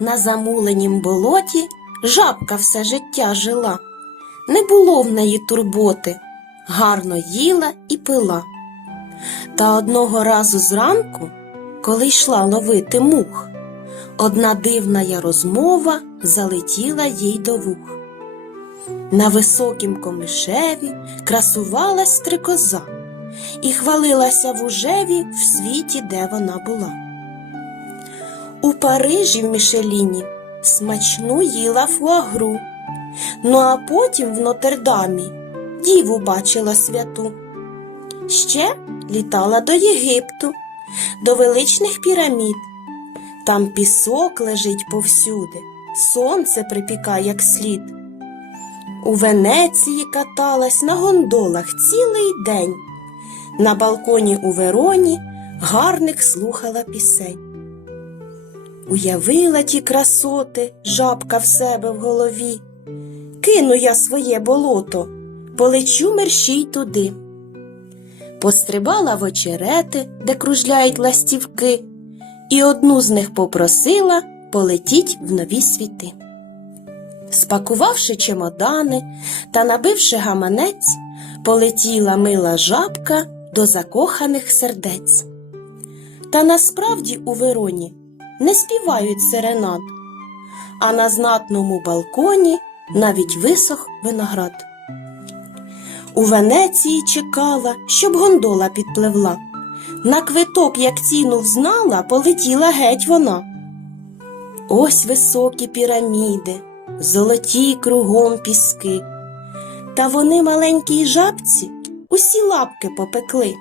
На замуленім болоті жабка все життя жила. Не було в неї турботи, гарно їла і пила. Та одного разу зранку, коли йшла ловити мух, одна дивна розмова залетіла їй до вух. На високім комишеві красувалась стрикоза і хвалилася вужеві в світі, де вона була. У Парижі в Мішеліні смачну їла фуагру, ну а потім в Нотердамі діву бачила святу. Ще літала до Єгипту, до величних пірамід. Там пісок лежить повсюди, сонце припікає як слід. У Венеції каталась на гондолах цілий день. На балконі у Вероні гарник слухала пісень. Уявила ті красоти, жабка в себе в голові. Кину я своє болото, полечу мерщій туди. Пострибала в очерети, де кружляють ластівки, і одну з них попросила полетіть в нові світи. Спакувавши чемодани та набивши гаманець, полетіла мила жабка до закоханих сердець. Та насправді у Вероні не співають серенад, а на знатному балконі навіть висох виноград. У Венеції чекала, щоб гондола підпливла. На квиток, як ціну взнала, полетіла геть вона. Ось високі піраміди, золоті кругом піски. Та вони маленькій жабці усі лапки попекли.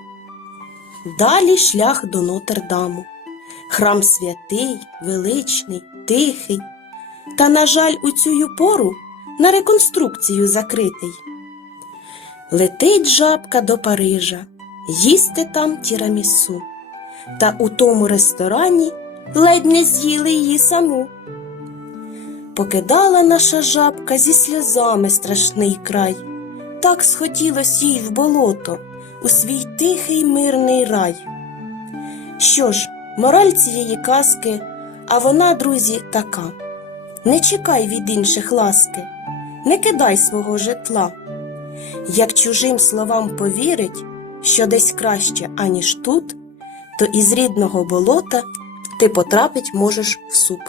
Далі шлях до Нотердаму. Храм святий, величний, тихий. Та, на жаль, у цю пору на реконструкцію закритий. Летить жабка до Парижа, їсти там тірамісу. Та у тому ресторані ледь не з'їли її саму. Покидала наша жабка зі сльозами страшний край. Так схотілось їй в болото, у свій тихий мирний рай. Що ж, мораль цієї казки, а вона, друзі, така. Не чекай від інших ласки, не кидай свого житла. Як чужим словам повірить, що десь краще, аніж тут, то із рідного болота ти потрапить можеш в суп.